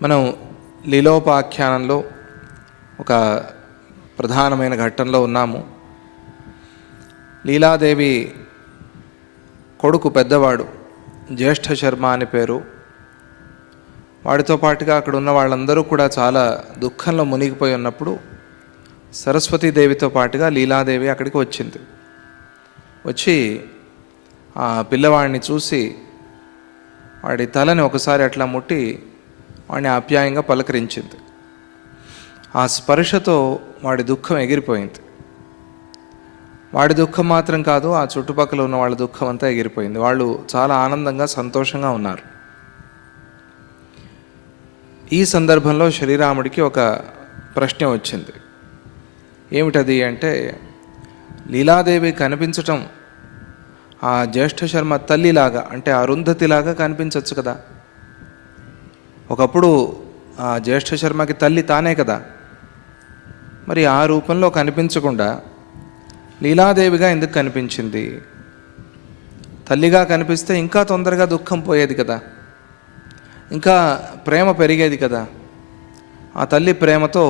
మనం లీలోపాఖ్యానంలో ఒక ప్రధానమైన ఘట్టంలో ఉన్నాము. లీలాదేవి కొడుకు పెద్దవాడు జ్యేష్ఠ శర్మ అని పేరు. వాడితో పాటుగా అక్కడ ఉన్న వాళ్ళందరూ కూడా చాలా దుఃఖంలో మునిగిపోయి ఉన్నప్పుడు సరస్వతీదేవితో పాటుగా లీలాదేవి అక్కడికి వచ్చింది. వచ్చి ఆ పిల్లవాడిని చూసి వాడి తలని ఒకసారి అట్లా ముట్టి వాడిని ఆప్యాయంగా పలకరించింది. ఆ స్పర్శతో వాడి దుఃఖం ఎగిరిపోయింది. వాడి దుఃఖం మాత్రం కాదు, ఆ చుట్టుపక్కల ఉన్న వాళ్ళ దుఃఖం అంతా ఎగిరిపోయింది. వాళ్ళు చాలా ఆనందంగా సంతోషంగా ఉన్నారు. ఈ సందర్భంలో శ్రీరాముడికి ఒక ప్రశ్న వచ్చింది. ఏమిటది అంటే, లీలాదేవి కనిపించటం ఆ జ్యేష్ఠ శర్మ తల్లిలాగా, అంటే అరుంధతిలాగా కనిపించవచ్చు కదా. ఒకప్పుడు ఆ జ్యేష్ఠ శర్మకి తల్లి తానే కదా. మరి ఆ రూపంలో కనిపించకుండా లీలాదేవిగా ఎందుకు కనిపించింది? తల్లిగా కనిపిస్తే ఇంకా తొందరగా దుఃఖం పోయేది కదా, ఇంకా ప్రేమ పెరిగేది కదా. ఆ తల్లి ప్రేమతో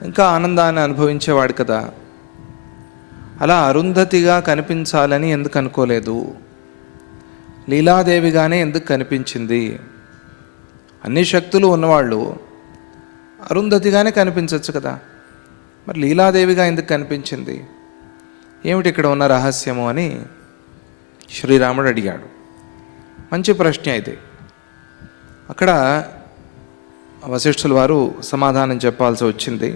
ఇంకా ఆనందాన్ని అనుభవించేవాడు కదా. అలా అరుంధతిగా కనిపించాలని ఎందుకు అనుకోలేదు? లీలాదేవిగానే ఎందుకు కనిపించింది? అన్ని శక్తులు ఉన్నవాళ్ళు అరుంధతిగానే కనిపించవచ్చు కదా. మరి లీలాదేవిగా ఎందుకు కనిపించింది? ఏమిటి ఇక్కడ ఉన్న రహస్యము అని శ్రీరాముడు అడిగాడు. మంచి ప్రశ్న ఇది. అక్కడ వశిష్ఠుల వారు సమాధానం చెప్పాల్సి వచ్చింది.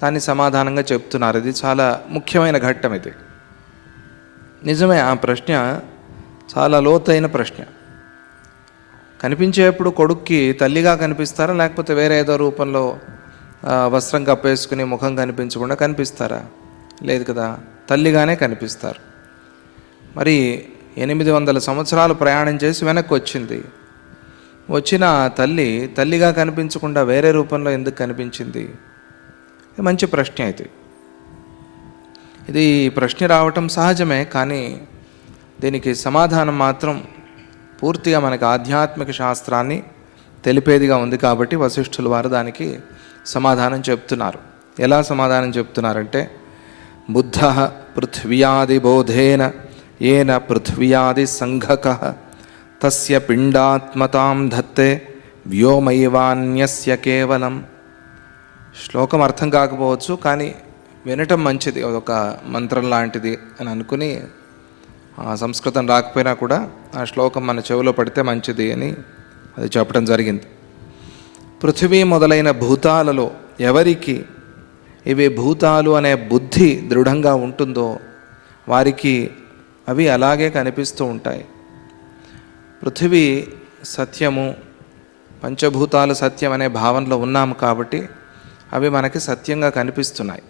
దాన్ని సమాధానంగా చెప్తున్నారు. ఇది చాలా ముఖ్యమైన ఘట్టం. ఇది నిజమే, ఆ ప్రశ్న చాలా లోతైన ప్రశ్న. కనిపించేప్పుడు కొడుక్కి తల్లిగా కనిపిస్తారా, లేకపోతే వేరే ఏదో రూపంలో వస్త్రం కప్పేసుకుని ముఖం కనిపించకుండా కనిపిస్తారా? లేదు కదా, తల్లిగానే కనిపిస్తారు. మరి 800 సంవత్సరాలు ప్రయాణం చేసి వెనక్కి వచ్చింది. వచ్చిన తల్లి తల్లిగా కనిపించకుండా వేరే రూపంలో ఎందుకు కనిపించింది? మంచి ప్రశ్న అయితే. ఇది ప్రశ్న రావటం సహజమే, కానీ దీనికి సమాధానం మాత్రం పూర్తిగా మనకు ఆధ్యాత్మిక శాస్త్రాన్ని తెలిపేదిగా ఉంది. కాబట్టి వశిష్ఠుల వారు దానికి సమాధానం చెప్తున్నారు. ఎలా సమాధానం చెప్తున్నారంటే, బుద్ధ పృథ్వ్యాది బోధేన ఏన పృథ్వ్యాది సంఘక తస్య పిండాత్మతాం ధత్తే వ్యోమైవాన్యస్య కేవలం. శ్లోకం అర్థం కాకపోవచ్చు, కానీ వినటం మంచిది, ఒక మంత్రం లాంటిది అని అనుకుని, సంస్కృతం రాకపోయినా కూడా ఆ శ్లోకం మన చెవిలో పడితే మంచిది అని అది చెప్పడం జరిగింది. పృథివీ మొదలైన భూతాలలో ఎవరికి ఇవి భూతాలు అనే బుద్ధి దృఢంగా ఉంటుందో వారికి అవి అలాగే కనిపిస్తూ ఉంటాయి. పృథివీ సత్యము, పంచభూతాలు సత్యం అనే భావనలో ఉన్నాము కాబట్టి అవి మనకి సత్యంగా కనిపిస్తున్నాయి.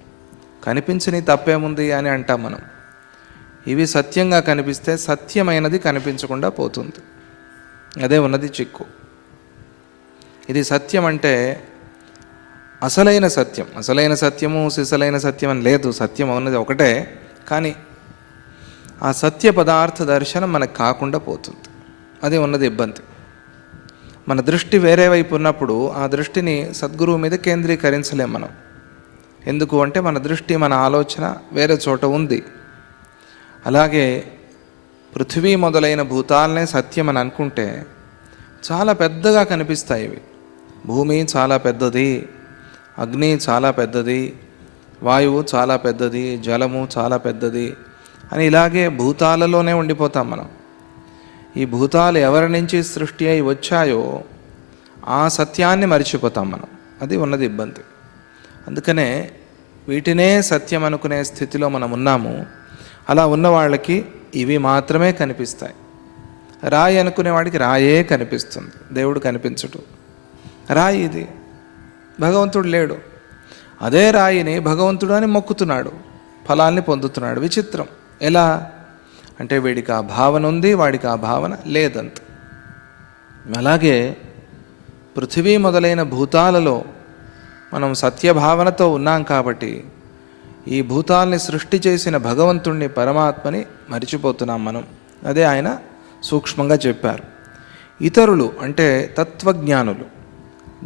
కనిపించని తప్పేముంది అని అంటాం మనం. ఇవి సత్యంగా కనిపిస్తే సత్యమైనది కనిపించకుండా పోతుంది. అదే ఉన్నది చిక్కు. ఇది సత్యం అంటే అసలైన సత్యం. అసలైన సత్యము సిసలైన సత్యం అని లేదు. సత్యం ఉన్నది ఒకటే, కానీ ఆ సత్య పదార్థ దర్శనం మనకు కాకుండా పోతుంది. అదే ఉన్నది ఇబ్బంది. మన దృష్టి వేరే వైపు ఉన్నప్పుడు ఆ దృష్టిని సద్గురువు మీద కేంద్రీకరించలేం మనం. ఎందుకు అంటే మన దృష్టి, మన ఆలోచన వేరే చోట ఉంది. అలాగే పృథివీ మొదలైన భూతాలనే సత్యం అని అనుకుంటే చాలా పెద్దగా కనిపిస్తాయి ఇవి. భూమి చాలా పెద్దది, అగ్ని చాలా పెద్దది, వాయువు చాలా పెద్దది, జలము చాలా పెద్దది అని ఇలాగే భూతాలలోనే ఉండిపోతాం మనం. ఈ భూతాలు ఎవరి నుంచి సృష్టి అయి వచ్చాయో ఆ సత్యాన్ని మరిచిపోతాం మనం. అది ఉన్నది ఇబ్బంది. అందుకనే వీటినే సత్యం అనుకునే స్థితిలో మనం ఉన్నాము. అలా ఉన్న వాళ్ళకి ఇవి మాత్రమే కనిపిస్తాయి. రాయి అనుకునేవాడికి రాయే కనిపిస్తుంది, దేవుడు కనిపించడు. రాయి ఇది, భగవంతుడు లేడు. అదే రాయిని భగవంతుడు అని మొక్కుతున్నాడు, ఫలాల్ని పొందుతున్నాడు. విచిత్రం. ఎలా అంటే వీడికి ఆ భావన ఉంది, వాడికి ఆ భావన లేదంత. అలాగే పృథివీ మొదలైన భూతాలలో మనం సత్యభావనతో ఉన్నాం కాబట్టి ఈ భూతాల్ని సృష్టి చేసిన భగవంతుణ్ణి, పరమాత్మని మరిచిపోతున్నాం మనం. అదే ఆయన సూక్ష్మంగా చెప్పారు. ఇతరులు అంటే తత్వజ్ఞానులు,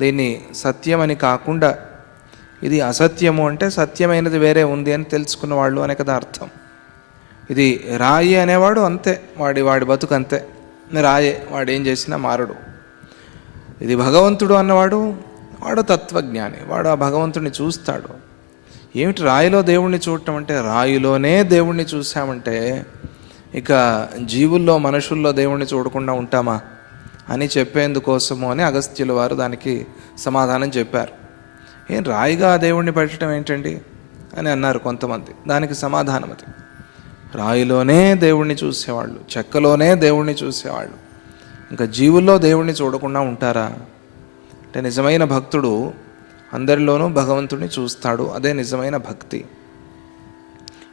దీన్ని సత్యమని కాకుండా ఇది అసత్యము అంటే సత్యమైనది వేరే ఉంది అని తెలుసుకున్న వాళ్ళు అనే కదా అర్థం. ఇది రాయి అనేవాడు అంతే, వాడి బతుకు అంతే, రాయే, వాడు ఏం చేసినా మారడు. ఇది భగవంతుడు అన్నవాడు వాడు తత్వజ్ఞాని, వాడు ఆ భగవంతుడిని చూస్తాడు. ఏమిటి రాయిలో దేవుణ్ణి చూడటం అంటే, రాయిలోనే దేవుణ్ణి చూసామంటే ఇక జీవుల్లో మనుషుల్లో దేవుణ్ణి చూడకుండా ఉంటామా అని చెప్పేందుకోసము అని అగస్త్యుల వారు దానికి సమాధానం చెప్పారు. ఏం రాయిగా దేవుణ్ణి పెట్టడం ఏంటండి అని అన్నారు కొంతమంది. దానికి సమాధానం అది, రాయిలోనే దేవుణ్ణి చూసేవాళ్ళు, చెక్కలోనే దేవుణ్ణి చూసేవాళ్ళు ఇంకా జీవుల్లో దేవుణ్ణి చూడకుండా ఉంటారా అంటే, నిజమైన భక్తుడు అందరిలోనూ భగవంతుడిని చూస్తాడు, అదే నిజమైన భక్తి.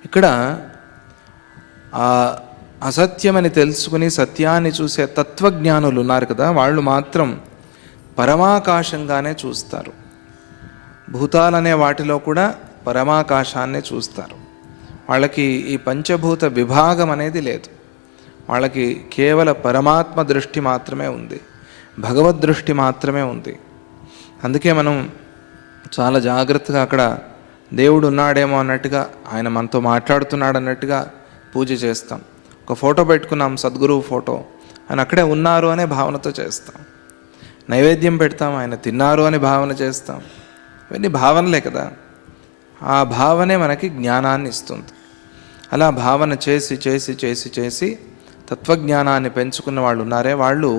ఇక్కడ ఆ అసత్యమని తెలుసుకుని సత్యాన్ని చూసే తత్వజ్ఞానులు ఉన్నారు కదా, వాళ్ళు మాత్రం పరమాకాశంగానే చూస్తారు. భూతాలనే వాటిలో కూడా పరమాకాశాన్నే చూస్తారు. వాళ్ళకి ఈ పంచభూత విభాగం అనేది లేదు, వాళ్ళకి కేవల పరమాత్మ దృష్టి మాత్రమే ఉంది, భగవద్ దృష్టి మాత్రమే ఉంది. అందుకే మనం చాలా జాగ్రత్తగా అక్కడ దేవుడు ఉన్నాడేమో అన్నట్టుగా, ఆయన మనతో మాట్లాడుతున్నాడు అన్నట్టుగా పూజ చేస్తాం. ఒక ఫోటో పెట్టుకున్నాం, సద్గురువు ఫోటో, ఆయన అక్కడే ఉన్నారు అనే భావనతో చేస్తాం. నైవేద్యం పెడతాం, ఆయన తిన్నారు అని భావన చేస్తాం. ఇవన్నీ భావనలే కదా, ఆ భావనే మనకి జ్ఞానాన్ని ఇస్తుంది. అలా భావన చేసి చేసి చేసి చేసి తత్వజ్ఞానాన్ని పెంచుకున్న వాళ్ళు ఉన్నారే, వాళ్ళు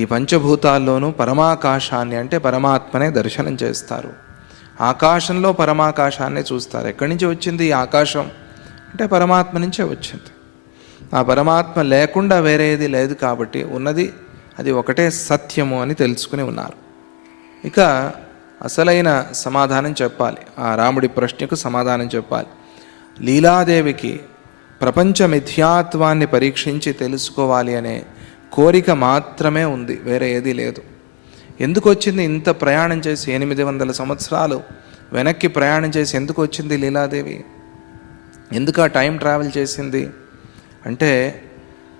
ఈ పంచభూతాల్లోనూ పరమాకాశాన్ని అంటే పరమాత్మనే దర్శనం చేస్తారు. ఆకాశంలో పరమాకాశాన్ని చూస్తారు. ఎక్కడి నుంచి వచ్చింది ఈ ఆకాశం అంటే పరమాత్మ నుంచే వచ్చింది. ఆ పరమాత్మ లేకుండా వేరేది లేదు కాబట్టి ఉన్నది అది ఒకటే సత్యము అని తెలుసుకుని ఉన్నారు. ఇక అసలైన సమాధానం చెప్పాలి, ఆ రాముడి ప్రశ్నకు సమాధానం చెప్పాలి. లీలాదేవికి ప్రపంచ మిథ్యాత్వాన్ని పరీక్షించి తెలుసుకోవాలి అనే కోరిక మాత్రమే ఉంది, వేరే ఏదీ లేదు. ఎందుకు వచ్చింది ఇంత ప్రయాణం చేసి, 800 సంవత్సరాలు వెనక్కి ప్రయాణం చేసి ఎందుకు వచ్చింది లీలాదేవి? ఎందుకు ఆ టైం ట్రావెల్ చేసింది అంటే,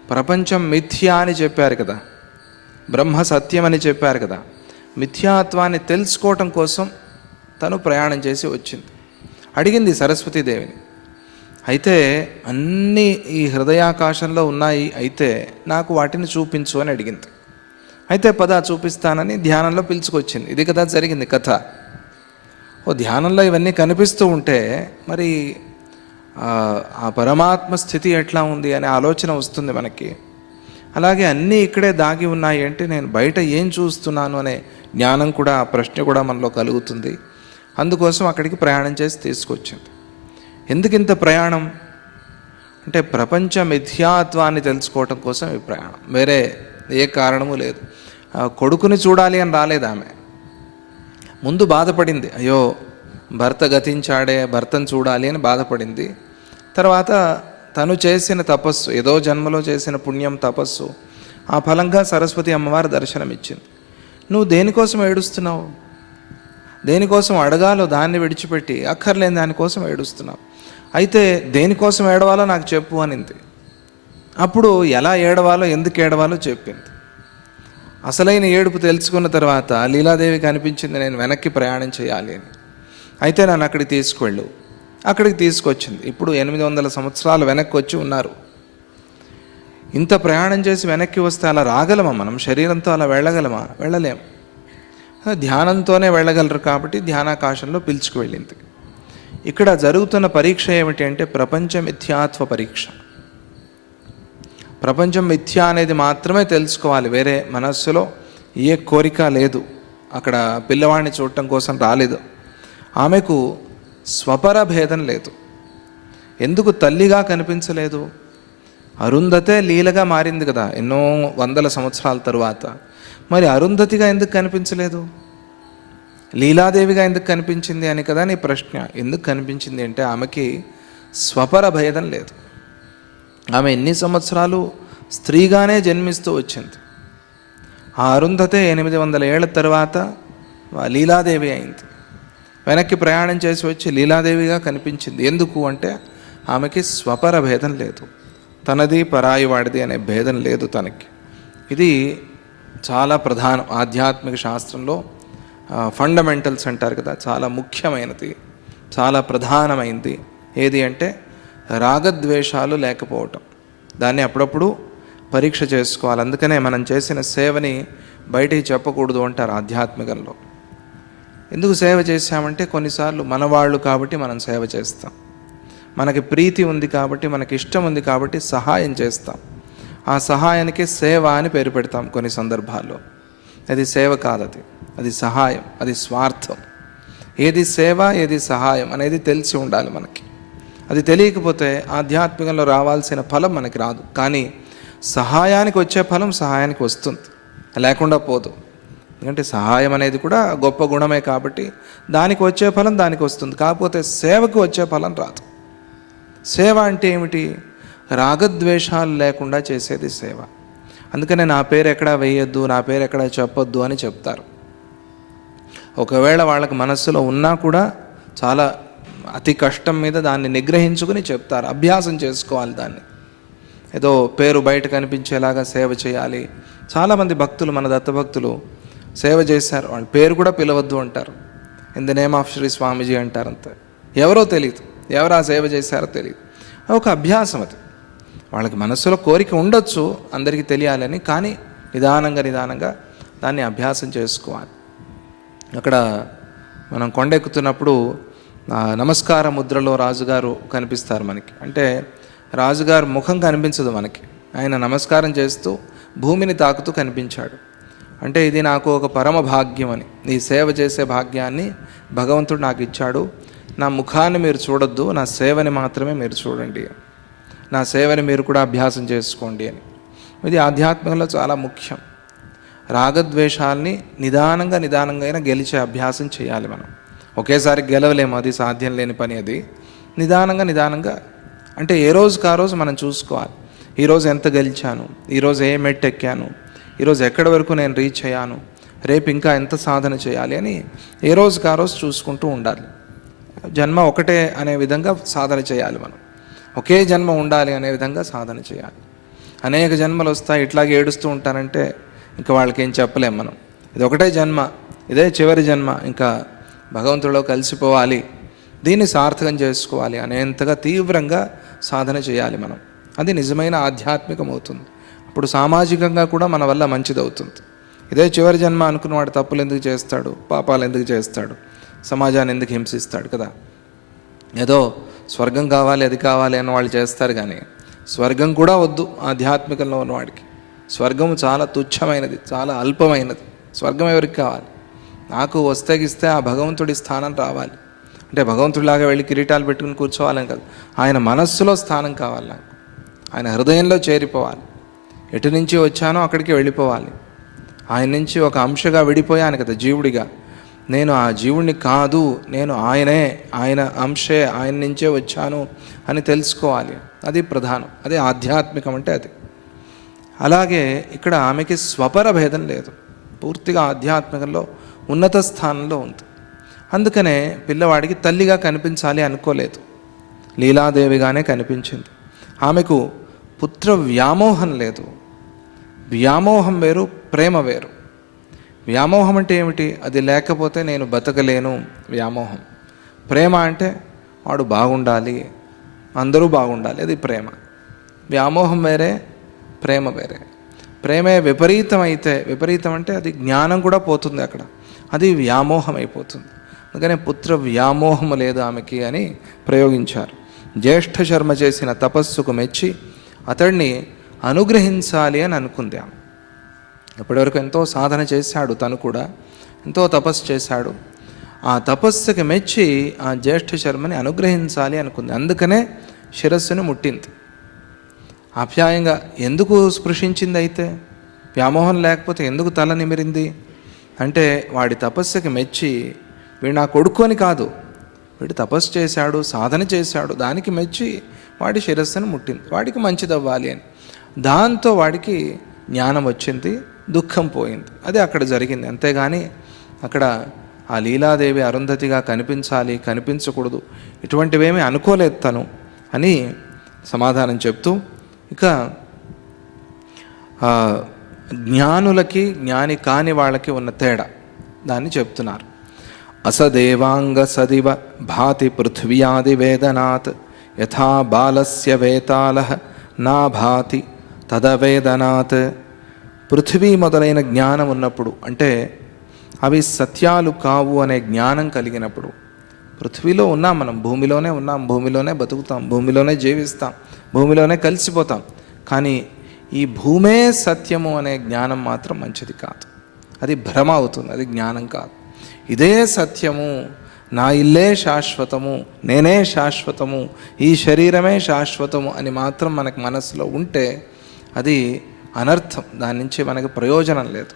ప్రపంచం మిథ్య అని చెప్పారు కదా, బ్రహ్మ సత్యం అని చెప్పారు కదా, మిథ్యాత్వాన్ని తెలుసుకోవటం కోసం తను ప్రయాణం చేసి వచ్చింది. అడిగింది సరస్వతీదేవిని, అయితే అన్నీ ఈ హృదయాకాశంలో ఉన్నాయి, అయితే నాకు వాటిని చూపించు అని అడిగింది. అయితే పద చూపిస్తానని ధ్యానంలో పిలుచుకొచ్చింది. ఇది కదా జరిగింది కథ. ధ్యానంలో ఇవన్నీ కనిపిస్తూ ఉంటే మరి ఆ పరమాత్మ స్థితి ఎట్లా ఉంది అనే ఆలోచన వస్తుంది మనకి. అలాగే అన్నీ ఇక్కడే దాగి ఉన్నాయి అంటే నేను బయట ఏం చూస్తున్నాను అనే జ్ఞానం కూడా, ఆ ప్రశ్న కూడా మనలో కలుగుతుంది. అందుకోసం అక్కడికి ప్రయాణం చేసి తీసుకొచ్చింది. ఎందుకు ఇంత ప్రయాణం అంటే, ప్రపంచ మిథ్యాత్వాన్ని తెలుసుకోవటం కోసం ఈ ప్రయాణం, వేరే ఏ కారణము లేదు. కొడుకుని చూడాలి అని రాలేదు ఆమె. ముందు బాధపడింది, అయ్యో భర్త గతించాడే, భర్తను చూడాలి అని బాధపడింది. తర్వాత తను చేసిన తపస్సు, ఏదో జన్మలో చేసిన పుణ్యం తపస్సు, ఆ ఫలంగా సరస్వతి అమ్మవారి దర్శనమిచ్చింది. నువ్వు దేనికోసం ఏడుస్తున్నావు? దేనికోసం అడగాలో దాన్ని విడిచిపెట్టి అక్కర్లేని దానికోసం ఏడుస్తున్నావు. అయితే దేనికోసం ఏడవాలో నాకు చెప్పు అనింది. అప్పుడు ఎలా ఏడవాలో, ఎందుకు ఏడవాలో చెప్పింది. అసలైన ఏడుపు తెలుసుకున్న తర్వాత లీలాదేవికి అనిపించింది, నేను వెనక్కి ప్రయాణం చేయాలి అని. అయితే నన్ను అక్కడికి తీసుకువెళ్ళు. అక్కడికి తీసుకొచ్చింది. ఇప్పుడు 800 సంవత్సరాలు వెనక్కి వచ్చి ఉన్నారు. ఇంత ప్రయాణం చేసి వెనక్కి వస్తే అలా రాగలమా మనం? శరీరంతో అలా వెళ్ళగలమా? వెళ్ళలేం. ధ్యానంతోనే వెళ్ళగలరు కాబట్టి ధ్యానాకాశంలో పిలుచుకు వెళ్ళింది. ఇక్కడ జరుగుతున్న పరీక్ష ఏమిటి అంటే, ప్రపంచ మిథ్యాత్వ పరీక్ష. ప్రపంచం మిథ్య అనేది మాత్రమే తెలుసుకోవాలి, వేరే మనస్సులో ఏ కోరిక లేదు. అక్కడ పిల్లవాడిని చూడటం కోసం రాలేదు. ఆమెకు స్వపర భేదం లేదు. ఎందుకు తల్లిగా కనిపించలేదు? అరుంధతే లీలగా మారింది కదా ఎన్నో 100 సంవత్సరాల తరువాత. మరి అరుంధతిగా ఎందుకు కనిపించలేదు? లీలాదేవిగా ఎందుకు కనిపించింది అని కదా నీ ప్రశ్న. ఎందుకు కనిపించింది అంటే, ఆమెకి స్వపర భేదం లేదు. ఆమె ఎన్ని సంవత్సరాలు స్త్రీగానే జన్మిస్తూ వచ్చింది. ఆ అరుంధతే 800 ఏళ్ల తర్వాత లీలాదేవి అయింది. వెనక్కి ప్రయాణం చేసి వచ్చి లీలాదేవిగా కనిపించింది. ఎందుకు అంటే, ఆమెకి స్వపర భేదం లేదు, తనది పరాయి వాడిది అనే భేదం లేదు తనకి. ఇది చాలా ప్రధానం. ఆధ్యాత్మిక శాస్త్రంలో ఫండమెంటల్స్ అంటారు కదా, చాలా ముఖ్యమైనది, చాలా ప్రధానమైనది ఏది అంటే రాగద్వేషాలు లేకపోవటం. దాన్ని అప్పుడప్పుడు పరీక్ష చేసుకోవాలి. అందుకనే మనం చేసిన సేవని బయటికి చెప్పకూడదు అంటారు ఆధ్యాత్మికంలో. ఎందుకు సేవ చేశామంటే కొన్నిసార్లు మనవాళ్ళు కాబట్టి మనం సేవ చేస్తాం, మనకి ప్రీతి ఉంది కాబట్టి, మనకి ఇష్టం ఉంది కాబట్టి సహాయం చేస్తాం. ఆ సహాయానికి సేవ అని పేరు పెడతాం కొన్ని సందర్భాల్లో. అది సేవ కాదు, అది సహాయం, అది స్వార్థం. ఏది సేవ ఏది సహాయం అనేది తెలిసి ఉండాలి మనకి. అది తెలియకపోతే ఆధ్యాత్మికంలో రావాల్సిన ఫలం మనకి రాదు. కానీ సహాయానికి వచ్చే ఫలం సహాయానికి వస్తుంది, లేకుండా పోదు. ఎందుకంటే సహాయం అనేది కూడా గొప్ప గుణమే కాబట్టి దానికి వచ్చే ఫలం దానికి వస్తుంది. కాకపోతే సేవకు వచ్చే ఫలం రాదు. సేవ అంటే ఏమిటి? రాగద్వేషాలు లేకుండా చేసేది సేవ. అందుకనే నా పేరు ఎక్కడా వేయొద్దు, నా పేరు ఎక్కడా చెప్పొద్దు అని చెప్తారు. ఒకవేళ వాళ్ళకి మనస్సులో ఉన్నా కూడా చాలా అతి కష్టం మీద దాన్ని నిగ్రహించుకుని చెప్తారు. అభ్యాసం చేసుకోవాలి దాన్ని. ఏదో పేరు బయట కనిపించేలాగా సేవ చేయాలి. చాలామంది భక్తులు, మన దత్తభక్తులు సేవ చేశారు, వాళ్ళ పేరు కూడా పిలవద్దు అంటారు. In the name of Shri Swamiji అంటారు. అంతే, ఎవరో తెలియదు, ఎవరు ఆ సేవ చేశారో తెలియదు. ఒక అభ్యాసం అది. వాళ్ళకి మనస్సులో కోరిక ఉండొచ్చు అందరికీ తెలియాలని, కానీ నిదానంగా దాన్ని అభ్యాసం చేసుకోవాలి. అక్కడ మనం కొండెక్కుతున్నప్పుడు నమస్కార ముద్రలో రాజుగారు కనిపిస్తారు మనకి. అంటే రాజుగారు ముఖం కనిపించదు మనకి, ఆయన నమస్కారం చేస్తూ భూమిని తాకుతూ కనిపించాడు. అంటే ఇది నాకు ఒక పరమ భాగ్యం అని, ఈ సేవ చేసే భాగ్యాన్ని భగవంతుడు నాకు ఇచ్చాడు. నా ముఖాన్ని మీరు చూడొద్దు, నా సేవని మాత్రమే మీరు చూడండి, నా సేవని మీరు కూడా అభ్యాసం చేసుకోండి అని. ఇది ఆధ్యాత్మికంలో చాలా ముఖ్యం. రాగద్వేషాల్ని నిదానంగా అయినా గెలిచే అభ్యాసం చేయాలి మనం. ఒకేసారి గెలవలేము, అది సాధ్యం లేని పని. అది నిదానంగా అంటే ఏ రోజుకి ఆ రోజు మనం చూసుకోవాలి. ఈరోజు ఎంత గెలిచాను, ఈరోజు ఏ మెట్టు ఎక్కాను, ఈరోజు ఎక్కడి వరకు నేను రీచ్ అయ్యాను, రేపు ఇంకా ఎంత సాధన చేయాలి అని ఏ రోజుకి ఆ రోజు చూసుకుంటూ ఉండాలి. జన్మ ఒకటే అనే విధంగా సాధన చేయాలి మనం. ఒకే జన్మ ఉండాలి అనే విధంగా సాధన చేయాలి. అనేక జన్మలు వస్తాయి, ఇట్లాగే ఏడుస్తూ ఉంటారంటే ఇంకా వాళ్ళకి ఏం చెప్పలేం మనం. ఇది ఒకటే జన్మ, ఇదే చివరి జన్మ, ఇంకా భగవంతుడిలో కలిసిపోవాలి, దీన్ని సార్థకం చేసుకోవాలి అనేంతగా తీవ్రంగా సాధన చేయాలి మనం. అది నిజమైన ఆధ్యాత్మికం అవుతుంది. అప్పుడు సామాజికంగా కూడా మన వల్ల మంచిది అవుతుంది. ఇదే చివరి జన్మ అనుకున్నవాడు తప్పులు ఎందుకు చేస్తాడు, పాపాలు ఎందుకు చేస్తాడు, సమాజాన్ని ఎందుకు హింసిస్తాడు కదా. ఏదో స్వర్గం కావాలి, అది కావాలి అని వాళ్ళు చేస్తారు. కానీ స్వర్గం కూడా వద్దు ఆధ్యాత్మికంలో ఉన్నవాడికి. స్వర్గం చాలా తుచ్చమైనది, చాలా అల్పమైనది. స్వర్గం ఎవరికి కావాలి? నాకు వస్తేగిస్తే ఆ భగవంతుడి స్థానం రావాలి. అంటే భగవంతుడిలాగా వెళ్ళి కిరీటాలు పెట్టుకుని కూర్చోవాలని కాదు, ఆయన మనస్సులో స్థానం కావాలి నాకు, ఆయన హృదయంలో చేరిపోవాలి. ఎటు నుంచి వచ్చానో అక్కడికి వెళ్ళిపోవాలి. ఆయన నుంచి ఒక అంశగా విడిపోయాను కదా జీవుడిగా. నేను ఆ జీవుడిని కాదు, నేను ఆయన అంశే, ఆయన నుంచే వచ్చాను అని తెలుసుకోవాలి. అది ప్రధానం, అదే ఆధ్యాత్మికం అంటే అది. అలాగే ఇక్కడ ఆమెకి స్వపర భేదం లేదు, పూర్తిగా ఆధ్యాత్మికంలో ఉన్నత స్థానంలో ఉంది. అందుకనే పిల్లవాడికి తల్లిగా కనిపించాలి అనుకోలేదు, లీలాదేవిగానే కనిపించింది. ఆమెకు పుత్ర వ్యామోహం లేదు. వ్యామోహం వేరు, ప్రేమ వేరు. వ్యామోహం అంటే ఏమిటి? అది లేకపోతే నేను బతకలేను, వ్యామోహం. ప్రేమ అంటే వాడు బాగుండాలి, అందరూ బాగుండాలి, అది ప్రేమ. వ్యామోహం వేరే, ప్రేమ వేరే. ప్రేమే విపరీతమైతే, విపరీతం అంటే అది జ్ఞానం కూడా పోతుంది అక్కడ, అది వ్యామోహం అయిపోతుంది. అందుకనే పుత్ర వ్యామోహము లేదు ఆమెకి అని ప్రయోగించారు. జ్యేష్ఠ శర్మ చేసిన తపస్సుకు మెచ్చి అతడిని అనుగ్రహించాలి అని అనుకుంది ఆమె. ఇప్పటివరకు ఎంతో సాధన చేశాడు, తను కూడా ఎంతో తపస్సు చేశాడు. ఆ తపస్సుకి మెచ్చి ఆ జ్యేష్ఠ శర్మని అనుగ్రహించాలి అనుకుంది. అందుకనే శిరస్సును ముట్టింది. ఆప్యాయంగా ఎందుకు స్పృశించింది? అయితే వ్యామోహం లేకపోతే ఎందుకు తల నిమిరింది అంటే, వాడి తపస్సుకి మెచ్చి, వీడు నా కొడుకు అని కాదు, వీడు తపస్సు చేశాడు, సాధన చేశాడు, దానికి మెచ్చి వాడి శిరస్సును ముట్టింది, వాడికి మంచిదవ్వాలి అని. దాంతో వాడికి జ్ఞానం వచ్చింది, దుఃఖం పోయింది. అది అక్కడ జరిగింది. అంతేగాని అక్కడ ఆ లీలాదేవి అరుంధతిగా కనిపించాలి, కనిపించకూడదు, ఇటువంటివేమీ అనుకోలేదు తను అని సమాధానం చెప్తూ, ఇక జ్ఞానులకి జ్ఞాని కాని వాళ్ళకి ఉన్న తేడా దాన్ని చెప్తున్నారు. అసదేవాంగ సదివ భాతి పృథ్వ్యాది వేదనాత్ యథా బాలస్య వేతాళః నా భాతి తదవేదనాత్. పృథ్వీ మొదలైన జ్ఞానం ఉన్నప్పుడు, అంటే అవి సత్యాలు కావు అనే జ్ఞానం కలిగినప్పుడు, పృథ్వీలో ఉన్నాం మనం, భూమిలోనే ఉన్నాం, భూమిలోనే బతుకుతాం, భూమిలోనే జీవిస్తాం, భూమిలోనే కలిసిపోతాం. కానీ ఈ భూమే సత్యము అనే జ్ఞానం మాత్రం మంచిది కాదు. అది భ్రమ అవుతుంది, అది జ్ఞానం కాదు. ఇదే సత్యము, నా ఇల్లే శాశ్వతము, నేనే శాశ్వతము, ఈ శరీరమే శాశ్వతము అని మాత్రం మనకు మనసులో ఉంటే అది అనర్థం. దాని నుంచి మనకు ప్రయోజనం లేదు.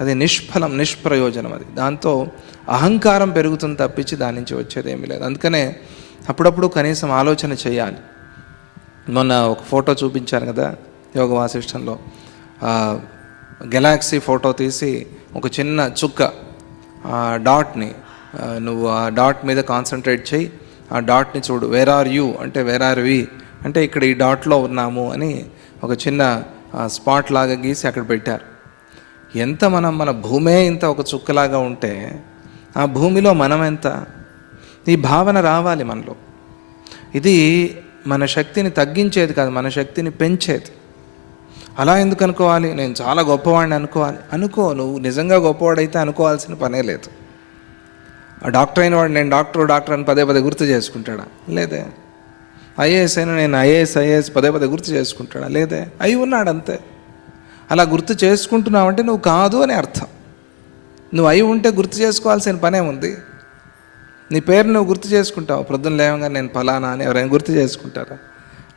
అది నిష్ఫలం, నిష్ప్రయోజనం. అది దాంతో అహంకారం పెరుగుతుంది తప్పించి దాని నుంచి వచ్చేది ఏమీ లేదు. అందుకనే అప్పుడప్పుడు కనీసం ఆలోచన చేయాలి. మొన్న ఒక ఫోటో చూపించాను కదా యోగ వాసిష్టంలో, గెలాక్సీ ఫోటో తీసి ఒక చిన్న చుక్క డాట్ని, నువ్వు ఆ డాట్ మీద కాన్సన్ట్రేట్ చేయి, ఆ డాట్ని చూడు, వేర్ ఆర్ యూ అంటే వేర్ ఆర్ వి అంటే ఇక్కడ ఈ డాట్లో ఉన్నాము అని ఒక చిన్న స్పాట్ లాగా గీసి అక్కడ పెట్టారు. ఎంత మన భూమే ఇంత ఒక చుక్కలాగా ఉంటే ఆ భూమిలో మనం ఎంత? ఈ భావన రావాలి మనలో. ఇది మన శక్తిని తగ్గించేది కాదు, మన శక్తిని పెంచేది. అలా ఎందుకు అనుకోవాలి? నేను చాలా గొప్పవాడిని అనుకోవాలి. అనుకో, నువ్వు నిజంగా గొప్పవాడైతే అనుకోవాల్సిన పనే లేదు. ఆ డాక్టర్ అయిన వాడు నేను డాక్టర్ అని పదే పదే గుర్తు చేసుకుంటాడా? లేదే. ఐఏఎస్ అయినా నేను ఐఏఎస్ పదే పదే గుర్తు చేసుకుంటాడా? లేదే. అయి ఉన్నాడు అంతే. అలా గుర్తు చేసుకుంటున్నావంటే నువ్వు కాదు అని అర్థం. నువ్వు అయి ఉంటే గుర్తు చేసుకోవాల్సిన పనే ఉంది. నీ పేరు నువ్వు గుర్తు చేసుకుంటావు, ప్రొద్దున లేవగా నేను ఫలానా అని ఎవరైనా గుర్తు చేసుకుంటారా?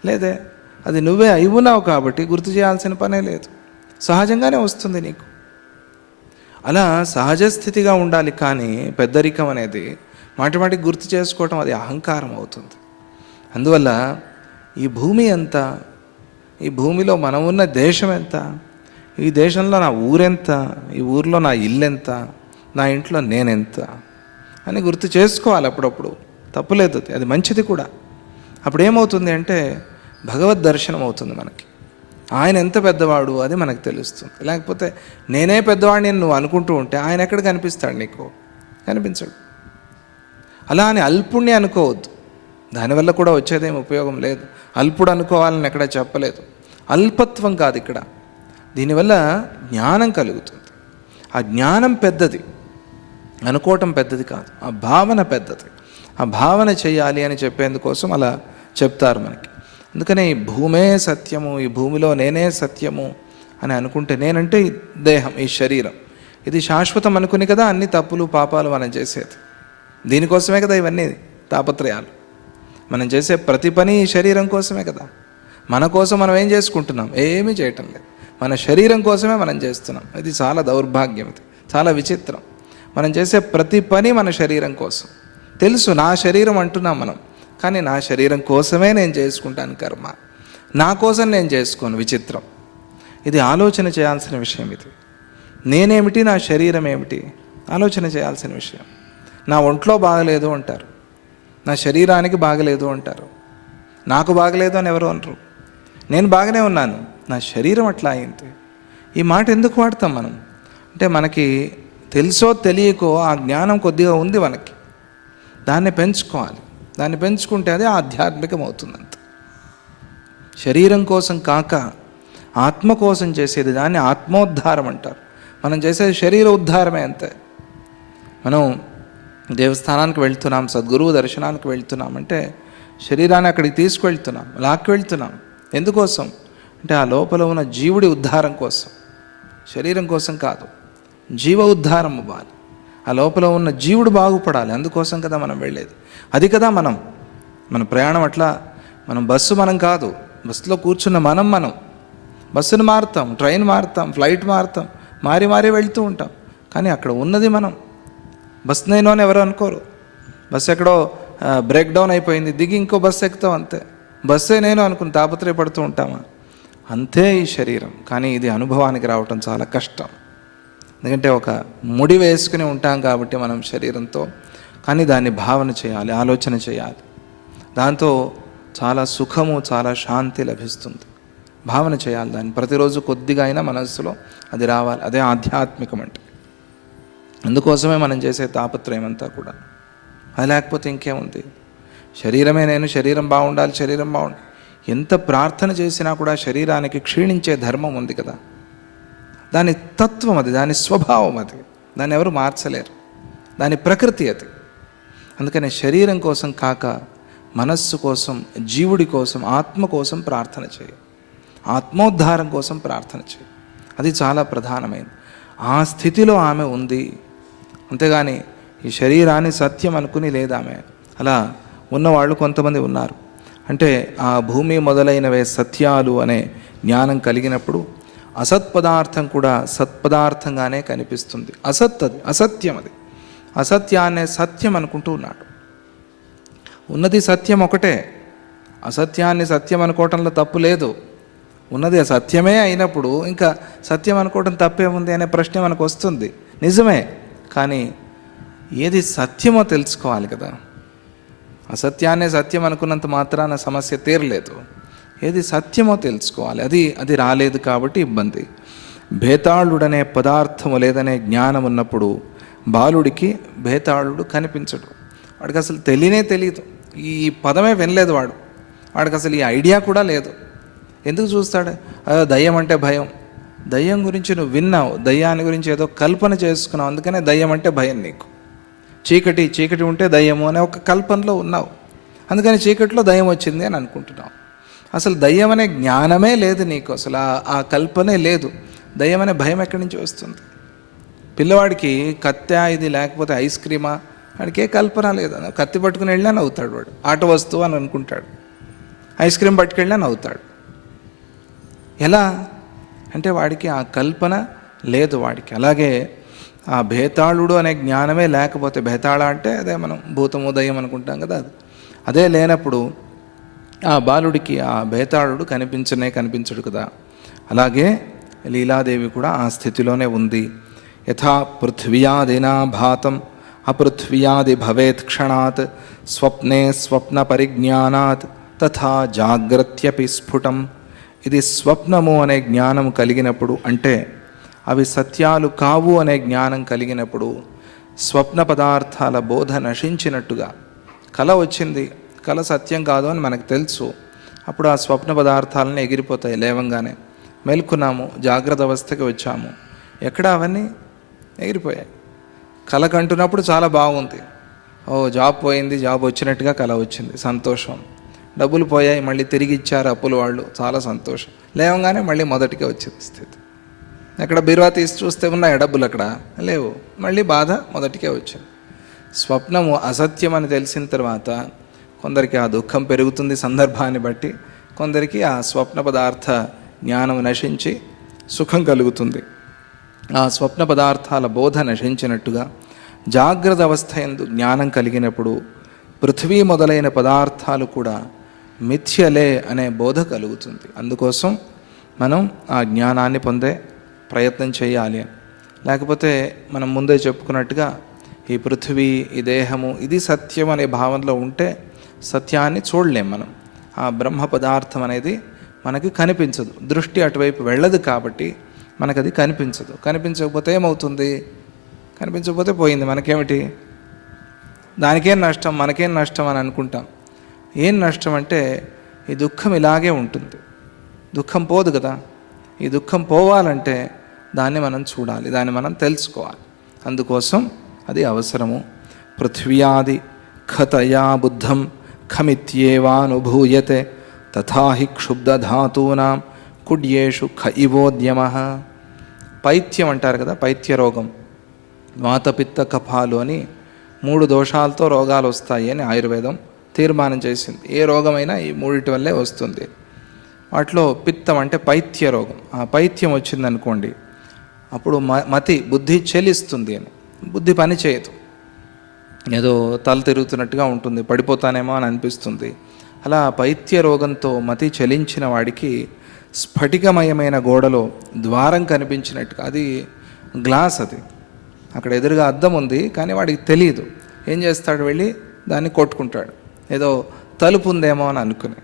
లేదే. అది నువ్వే అయి ఉన్నావు కాబట్టి గుర్తు చేయాల్సిన పనే లేదు, సహజంగానే వస్తుంది నీకు. అలా సహజ స్థితిగా ఉండాలి. కానీ పెద్దరికం అనేది మాటిమాటికి గుర్తు చేసుకోవటం అది అహంకారం అవుతుంది. అందువల్ల ఈ భూమి ఎంత, ఈ భూమిలో మనం ఉన్న దేశం ఎంత, ఈ దేశంలో నా ఊరెంత, ఈ ఊరిలో నా ఇల్లెంత, నా ఇంట్లో నేనెంత అని గుర్తు చేసుకోవాలి అప్పుడప్పుడు. తప్పులేదు, అది మంచిది కూడా. అప్పుడు ఏమవుతుంది అంటే భగవద్ దర్శనం అవుతుంది మనకి. ఆయన ఎంత పెద్దవాడు అది మనకు తెలుస్తుంది. లేకపోతే నేనే పెద్దవాడిని నువ్వు అనుకుంటూ ఉంటే ఆయన ఎక్కడ కనిపిస్తాడు నీకు? కనిపించడు. అలా అని అల్పుణ్ణి అనుకోవద్దు, దానివల్ల కూడా వచ్చేదేం ఉపయోగం లేదు. అల్పుడు అనుకోవాలని ఎక్కడ చెప్పలేదు. అల్పత్వం కాదు ఇక్కడ, దీనివల్ల జ్ఞానం కలుగుతుంది. ఆ జ్ఞానం పెద్దది, అనుకోవటం పెద్దది కాదు, ఆ భావన పెద్దది. ఆ భావన చేయాలి అని చెప్పేందుకోసం అలా చెప్తారు మనకి. అందుకనే ఈ భూమే సత్యము, ఈ భూమిలో నేనే సత్యము అని అనుకుంటే, నేనంటే ఈ దేహం, ఈ శరీరం, ఇది శాశ్వతం అనుకుని కదా అన్ని తప్పులు పాపాలు మనం చేసేది. దీనికోసమే కదా ఇవన్నీ తాపత్రయాలు. మనం చేసే ప్రతి పని ఈ శరీరం కోసమే కదా. మన కోసం మనం ఏం చేసుకుంటున్నాం? ఏమీ చేయటం లేదు. మన శరీరం కోసమే మనం చేస్తున్నాం. ఇది చాలా దౌర్భాగ్యం, ఇది చాలా విచిత్రం. మనం చేసే ప్రతి పని మన శరీరం కోసం. తెలుసు నా శరీరం అంటున్నాం మనం, కానీ నా శరీరం కోసమే నేను చేసుకుంటాను కర్మ, నా కోసం నేను చేసుకోను. విచిత్రం. ఇది ఆలోచన చేయాల్సిన విషయం. ఇది నేనేమిటి, నా శరీరం ఏమిటి ఆలోచన చేయాల్సిన విషయం. నా ఒంట్లో బాగలేదు అంటారు, నా శరీరానికి బాగలేదు అంటారు. నాకు బాగలేదు అని ఎవరు అనరు. నేను బాగానే ఉన్నాను, నా శరీరం అట్లా అయింది. ఈ మాట ఎందుకు వాడతాం మనం అంటే, మనకి తెలుసో తెలియకో ఆ జ్ఞానం కొద్దిగా ఉంది మనకి. దాన్ని పెంచుకోవాలి. దాన్ని పెంచుకుంటే అది ఆధ్యాత్మికం అవుతుందంత. శరీరం కోసం కాక ఆత్మ కోసం చేసేది దాన్ని ఆత్మోద్ధారం అంటారు. మనం చేసేది శరీర ఉద్ధారమే అంతే. మనం దేవస్థానానికి వెళ్తున్నాం, సద్గురువు దర్శనానికి వెళ్తున్నాం అంటే శరీరాన్ని అక్కడికి తీసుకువెళ్తున్నాం, లాక్కి వెళ్తున్నాం. ఎందుకోసం అంటే ఆ లోపల ఉన్న జీవుడి ఉద్ధారం కోసం, శరీరం కోసం కాదు. జీవ ఉద్ధారం అవ్వాలి, ఆ లోపల ఉన్న జీవుడు బాగుపడాలి. అందుకోసం కదా మనం వెళ్ళేది. అది కదా మన ప్రయాణం. అట్లా మనం బస్సు మనం కాదు, బస్సులో కూర్చున్న మనం బస్సును మారుతాం, ట్రైన్ మారుతాం, ఫ్లైట్ మారుతాం, మారి వెళ్తూ ఉంటాం. కానీ అక్కడ ఉన్నది మనం. బస్ నేను అని ఎవరు అనుకోరు. బస్సు ఎక్కడో బ్రేక్ డౌన్ అయిపోయింది, దిగి ఇంకో బస్సు ఎక్కుతాం అంతే. బస్సే నేను అనుకుని తాపత్రయపడుతూ ఉంటామా? అంతే ఈ శరీరం. కానీ ఇది అనుభవానికి రావటం చాలా కష్టం. ఎందుకంటే ఒక ముడి వేసుకుని ఉంటాం కాబట్టి మనం శరీరంతో. కానీ దాన్ని భావన చేయాలి, ఆలోచన చేయాలి. దాంతో చాలా సుఖము, చాలా శాంతి లభిస్తుంది. భావన చేయాలి దాన్ని. ప్రతిరోజు కొద్దిగా అయినా మనస్సులో అది రావాలి. అదే ఆధ్యాత్మికం అంటే. అందుకోసమే మనం చేసే తాపత్రయం అంతా కూడా. అది లేకపోతే ఇంకేముంది? శరీరమే నేను, శరీరం బాగుండాలి, శరీరం బాగుండాలి. ఎంత ప్రార్థన చేసినా కూడా శరీరానికి క్షీణించే ధర్మం ఉంది కదా. దాని తత్వం అది, దాని స్వభావం అది. దాన్ని ఎవరు మార్చలేరు. దాని ప్రకృతి అది. అందుకని శరీరం కోసం కాక మనస్సు కోసం, జీవుడి కోసం, ఆత్మ కోసం ప్రార్థన చేయి. ఆత్మోద్ధారం కోసం ప్రార్థన చేయి. అది చాలా ప్రధానమైనది. ఆ స్థితిలో ఆమె ఉంది. అంతేగాని ఈ శరీరాన్ని సత్యం అనుకుని లేదామె. అలా ఉన్నవాళ్ళు కొంతమంది ఉన్నారు. అంటే ఆ భూమి మొదలైనవే సత్యాలు అనే జ్ఞానం కలిగినప్పుడు అసత్పదార్థం కూడా సత్పదార్థంగానే కనిపిస్తుంది. అది అసత్యం. అది అసత్యాన్నే సత్యం అనుకుంటూ ఉన్నాడు. ఉన్నది సత్యం ఒకటే. అసత్యాన్ని సత్యం అనుకోవటంలో తప్పు లేదు. ఉన్నది సత్యమే అయినప్పుడు ఇంకా సత్యం అనుకోవటం తప్పేముంది అనే ప్రశ్న మనకు వస్తుంది. నిజమే, కానీ ఏది సత్యమో తెలుసుకోవాలి కదా. అసత్యాన్నే సత్యం అనుకున్నంత మాత్రాన సమస్య తీరలేదు. ఏది సత్యమో తెలుసుకోవాలి. అది రాలేదు కాబట్టి ఇబ్బంది. భేతాళుడనే పదార్థము లేదనే జ్ఞానం ఉన్నప్పుడు బాలుడికి భేతాళుడు కనిపించడు. వాడికి అసలు తెలియదు. ఈ పదమే వినలేదు వాడికి అసలు ఈ ఐడియా కూడా లేదు. ఎందుకు చూస్తాడు? దయ్యం అంటే భయం. దయ్యం గురించి నువ్వు విన్నావు, దయ్యాన్ని గురించి ఏదో కల్పన చేసుకున్నావు, అందుకనే దయ్యం అంటే భయం నీకు. చీకటి ఉంటే దయ్యము అనే ఒక కల్పనలో ఉన్నావు, అందుకని చీకటిలో దయ్యం వచ్చింది అని అనుకుంటున్నావు. అసలు దయ్యం అనే జ్ఞానమే లేదు నీకు. అసలు ఆ కల్పనే లేదు. దయ్యం అనే భయం ఎక్కడి నుంచి వస్తుంది? పిల్లవాడికి కత్తి ఇది లేకపోతే ఐస్ క్రీమా, వాడికి ఏ కల్పన లేదు. కత్తి పట్టుకుని వెళ్ళినా నవ్వుతాడు వాడు. ఆట వస్తువు అని అనుకుంటాడు. ఐస్ క్రీమ్ పట్టుకెళ్ళినా నవ్వుతాడు. ఎలా అంటే వాడికి ఆ కల్పన లేదు వాడికి. అలాగే ఆ భేతాళుడు అనే జ్ఞానమే లేకపోతే, భేతాళ అంటే అదే మనం భూతము దయ్యం అనుకుంటాం కదా, అదే లేనప్పుడు ఆ బాలుడికి ఆ భేతాళుడు కనిపించడు కదా. అలాగే లీలాదేవి కూడా ఆ స్థితిలోనే ఉంది. యథా పృథ్వీయాదినా భాతం అపృథ్వీయాది భవేత్ క్షణాత్ స్వప్నే స్వప్న పరిజ్ఞానాత్ తథా జాగ్రత్యపి స్ఫుటం. ఇది స్వప్నము అనే జ్ఞానం కలిగినప్పుడు, అంటే అవి సత్యాలు కావు అనే జ్ఞానం కలిగినప్పుడు, స్వప్న పదార్థాల బోధ నశించినట్టుగా. కళ వచ్చింది, కళ సత్యం కాదు అని మనకు తెలుసు. అప్పుడు ఆ స్వప్న పదార్థాలను ఎగిరిపోతాయి లేవంగానే. మేల్కున్నాము, జాగ్రత్త అవస్థకి వచ్చాము, ఎక్కడ అవన్నీ ఎగిరిపోయాయి. కళ కంటున్నప్పుడు చాలా బాగుంది. జాబ్ పోయింది, జాబ్ వచ్చినట్టుగా కళ వచ్చింది, సంతోషం. డబ్బులు పోయాయి, మళ్ళీ తిరిగి ఇచ్చారు అప్పులు వాళ్ళు, చాలా సంతోషం. లేవంగానే మళ్ళీ మొదటిగా వచ్చింది స్థితి. ఎక్కడ బీరువా తీసి చూస్తే ఉన్నాయా డబ్బులు? అక్కడ లేవు. మళ్ళీ బాధ మొదటికే వచ్చింది. స్వప్నము అసత్యం అని తెలిసిన తర్వాత కొందరికి ఆ దుఃఖం పెరుగుతుంది సందర్భాన్ని బట్టి, కొందరికి ఆ స్వప్న పదార్థ జ్ఞానం నశించి సుఖం కలుగుతుంది. ఆ స్వప్న పదార్థాల బోధ నశించినట్టుగా జాగ్రత్త అవస్థ యందు జ్ఞానం కలిగినప్పుడు పృథ్వీ మొదలైన పదార్థాలు కూడా మిథ్యలే అనే బోధ కలుగుతుంది. అందుకోసం మనం ఆ జ్ఞానాన్ని పొందే ప్రయత్నం చేయాలి. లేకపోతే మనం ముందే చెప్పుకున్నట్టుగా ఈ పృథ్వీ, ఈ దేహము, ఇది సత్యం అనే భావనలో ఉంటే సత్యాన్ని చూడలేం మనం. ఆ బ్రహ్మ పదార్థం అనేది మనకి కనిపించదు. దృష్టి అటువైపు వెళ్ళదు కాబట్టి మనకు అది కనిపించదు. కనిపించకపోతే ఏమవుతుంది? కనిపించకపోతే పోయింది, మనకేమిటి? దానికేం నష్టం, మనకేం నష్టం అని అనుకుంటాం. ఏం నష్టం అంటే ఈ దుఃఖం ఇలాగే ఉంటుంది. దుఃఖం పోదు కదా. ఈ దుఃఖం పోవాలంటే దాన్ని మనం చూడాలి, దాన్ని మనం తెలుసుకోవాలి. అందుకోసం అది అవసరము. పృథ్వ్యాది ఖతయా బుద్ధం ఖమిత్యేవానుభూయతే తథా హి క్షుబ్ధధాతూనాం కుడ్యేషు ఖ ఇవోద్యమః. పైత్యం అంటారు కదా, పైత్య రోగం, వాతపిత్త కఫాలు అని 3 దోషాలతో రోగాలు వస్తాయి అని ఆయుర్వేదం తీర్మానం చేసింది. ఏ రోగమైనా ఈ 3 వల్లే వస్తుంది. వాటిలో పిత్తం అంటే పైత్య రోగం. ఆ పైత్యం వచ్చిందనుకోండి, అప్పుడు బుద్ధి చెలిస్తుంది అని, బుద్ధి పని చేయదు. ఏదో తల తిరుగుతున్నట్టుగా ఉంటుంది, పడిపోతానేమో అని అనిపిస్తుంది. అలా పైత్య రోగంతో మతి చలించిన వాడికి స్ఫటికమయమైన గోడలో ద్వారం కనిపించినట్టుగా, అది గ్లాస్, అది అక్కడ ఎదురుగా అద్దం ఉంది కానీ వాడికి తెలియదు. ఏం చేస్తాడు? వెళ్ళి దాన్ని కొట్టుకుంటాడు, ఏదో తలుపు ఉందేమో అని అనుకుని.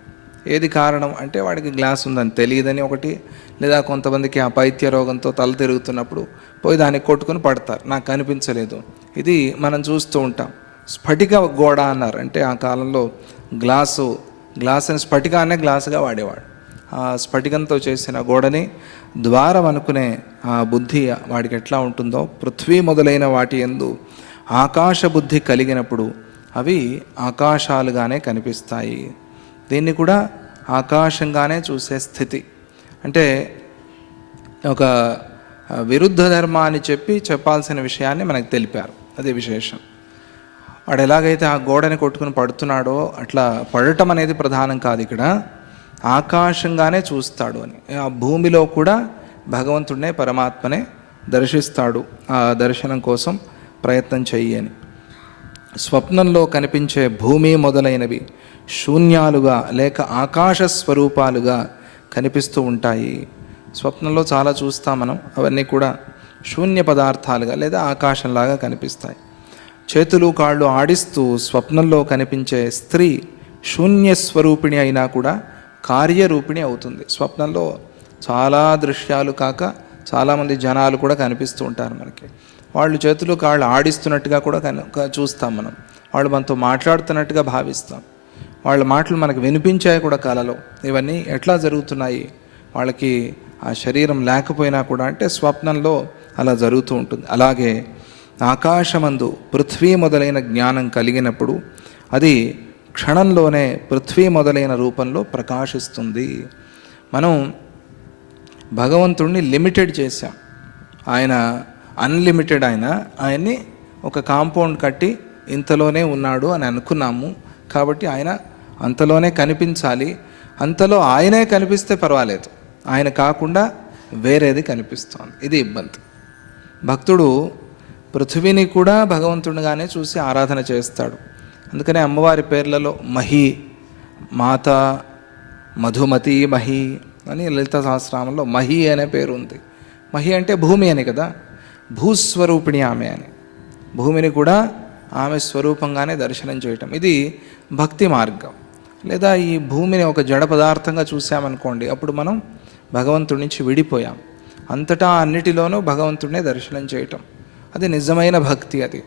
ఏది కారణం అంటే వాడికి గ్లాస్ ఉందని తెలియదని ఒకటి, లేదా కొంతమందికి ఆ పైత్య రోగంతో తల తిరుగుతున్నప్పుడు పోయి దానికి కొట్టుకొని పడతారు, నాకు కనిపించలేదు. ఇది మనం చూస్తూ ఉంటాం. స్ఫటిక గోడ అన్నారు, అంటే ఆ కాలంలో గ్లాసుని స్ఫటికాన్నే గ్లాసుగా వాడేవాడు. ఆ స్ఫటికంతో చేసిన గోడని ద్వారం అనుకునే ఆ బుద్ధి వాడికి ఎట్లా ఉంటుందో, పృథ్వీ మొదలైన వాటి యందు ఆకాశ బుద్ధి కలిగినప్పుడు అవి ఆకాశాలుగానే కనిపిస్తాయి. దీన్ని కూడా ఆకాశంగానే చూసే స్థితి. అంటే ఒక విరుద్ధ ధర్మాన్ని చెప్పాల్సిన విషయాన్ని మనకు తెలిపారు, అదే విశేషం. వాడు ఎలాగైతే ఆ గోడని కొట్టుకుని పడుతున్నాడో అట్లా పడటం అనేది ప్రధానం కాదు, ఇక్కడ ఆకాశంగానే చూస్తాడు అని. ఆ భూమిలో కూడా భగవంతుడినే పరమాత్మనే దర్శిస్తాడు. ఆ దర్శనం కోసం ప్రయత్నం చెయ్యి అని. స్వప్నంలో కనిపించే భూమి మొదలైనవి శూన్యాలుగా లేక ఆకాశ స్వరూపాలుగా కనిపిస్తూ ఉంటాయి. స్వప్నంలో చాలా చూస్తాం మనం, అవన్నీ కూడా శూన్య పదార్థాలుగా లేదా ఆకాశంలాగా కనిపిస్తాయి. చేతులు కాళ్ళు ఆడిస్తూ స్వప్నంలో కనిపించే స్త్రీ శూన్య స్వరూపిణి అయినా కూడా కార్యరూపిణి అవుతుంది. స్వప్నంలో చాలా దృశ్యాలు కాక చాలామంది జనాలు కూడా కనిపిస్తూ ఉంటారు మనకి. వాళ్ళు చేతులు కాళ్ళు ఆడిస్తున్నట్టుగా కూడా చూస్తాం మనం. వాళ్ళు మనతో మాట్లాడుతున్నట్టుగా భావిస్తాం. వాళ్ళ మాటలు మనకు వినిపించాయి కూడా కలలో. ఇవన్నీ ఎట్లా జరుగుతున్నాయి? వాళ్ళకి ఆ శరీరం లేకపోయినా కూడా, అంటే స్వప్నంలో అలా జరుగుతూ ఉంటుంది. అలాగే ఆకాశమందు పృథ్వీ మొదలైన జ్ఞానం కలిగినప్పుడు అది క్షణంలోనే పృథ్వీ మొదలైన రూపంలో ప్రకాశిస్తుంది. మనం భగవంతుడిని లిమిటెడ్ చేశాం. ఆయన అన్లిమిటెడ్, ఆయన్ని ఒక కాంపౌండ్ కట్టి ఇంతలోనే ఉన్నాడు అని అనుకున్నాము. కాబట్టి ఆయన అంతలోనే కనిపించాలి. అంతలో ఆయనే కనిపిస్తే పర్వాలేదు, ఆయన కాకుండా వేరేది కనిపిస్తోంది, ఇది ఇబ్బంది. భక్తుడు పృథ్వీని కూడా భగవంతుడిగానే చూసి ఆరాధన చేస్తాడు. అందుకనే అమ్మవారి పేర్లలో మహి, మాత, మధుమతి, మహి అని లలిత సహస్రనామంలో మహి అనే పేరు ఉంది. మహి అంటే భూమి అని కదా, భూస్వరూపిణి ఆమె అని. భూమిని కూడా ఆమె స్వరూపంగానే దర్శనం చేయటం, ఇది భక్తి మార్గం. లేదా ఈ భూమిని ఒక జడ పదార్థంగా చూసామనుకోండి, అప్పుడు మనం భగవంతుడి నుంచి విడిపోయాం. అంతటా అన్నిటిలోనూ భగవంతుడినే దర్శనం చేయటం, అది నిజమైన భక్తి. అది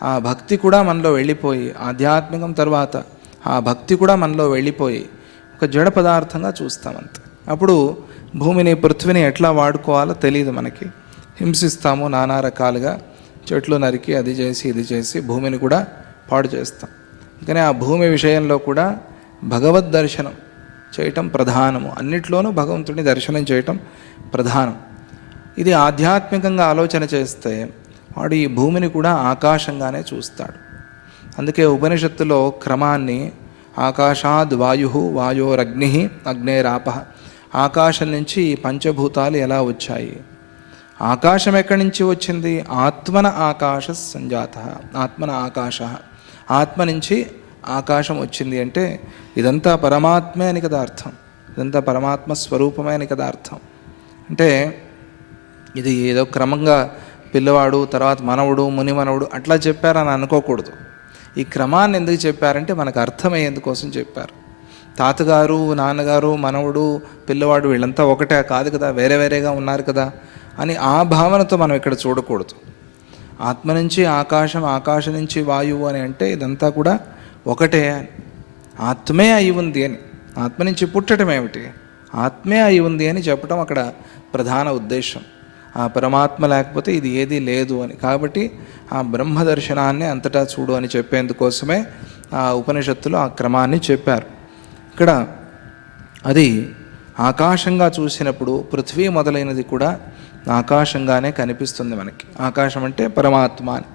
ఆ భక్తి కూడా మనలో వెళ్ళిపోయి, ఆధ్యాత్మికం తర్వాత ఆ భక్తి కూడా మనలో వెళ్ళిపోయి ఒక జడ పదార్థంగా చూస్తామంతే. అప్పుడు భూమిని, పృథ్వీని ఎట్లా వాడుకోవాలో తెలియదు మనకి. హింసిస్తాము నానా రకాలుగా, చెట్లు నరికి అది చేసి ఇది చేసి భూమిని కూడా పాడు చేస్తాం. అందుకని ఆ భూమి విషయంలో కూడా భగవద్ దర్శనం చేయటం ప్రధానము. అన్నిట్లోనూ భగవంతుడిని దర్శనం చేయటం ప్రధానం. ఇది ఆధ్యాత్మికంగా ఆలోచన చేస్తే వాడు ఈ భూమిని కూడా ఆకాశంగానే చూస్తాడు. అందుకే ఉపనిషత్తులో క్రమాన్ని ఆకాశాద్ వాయు, వాయోరగ్ని, అగ్నేరాప, ఆకాశం నుంచి ఈ పంచభూతాలు ఎలా వచ్చాయి? ఆకాశం ఎక్కడి నుంచి వచ్చింది? ఆత్మన ఆకాశ సంజాత, ఆత్మన ఆకాశ, ఆత్మ నుంచి ఆకాశం వచ్చింది. అంటే ఇదంతా పరమాత్మే అని కదా అర్థం, ఇదంతా పరమాత్మ స్వరూపమే అని కదా అర్థం. అంటే ఇది ఏదో క్రమంగా పిల్లవాడు, తర్వాత మనవుడు, మునిమనవుడు అట్లా చెప్పారని అనుకోకూడదు. ఈ క్రమాన్ని ఎందుకు చెప్పారంటే మనకు అర్థమయ్యేందుకోసం చెప్పారు. తాతగారు, నాన్నగారు, మనవుడు, పిల్లవాడు వీళ్ళంతా ఒకటే కాదు కదా, వేరే వేరేగా ఉన్నారు కదా అని ఆ భావనతో మనం ఇక్కడ చూడకూడదు. ఆత్మ నుంచి ఆకాశం, ఆకాశం నుంచి వాయువు అని అంటే ఇదంతా కూడా ఒకటే అని, ఆత్మే అయి ఉంది అని. ఆత్మ నుంచి పుట్టడం ఏమిటి? ఆత్మే అయి ఉంది అని చెప్పడం అక్కడ ప్రధాన ఉద్దేశం. ఆ పరమాత్మ లేకపోతే ఇది ఏదీ లేదు అని. కాబట్టి ఆ బ్రహ్మ దర్శనాన్ని అంతటా చూడు అని చెప్పేందుకోసమే ఆ ఉపనిషత్తులు ఆ క్రమాన్ని చెప్పారు. ఇక్కడ అది ఆకాశంగా చూసినప్పుడు పృథ్వీ మొదలైనది కూడా ఆకాశంగానే కనిపిస్తుంది మనకి. ఆకాశం అంటే పరమాత్మ అని.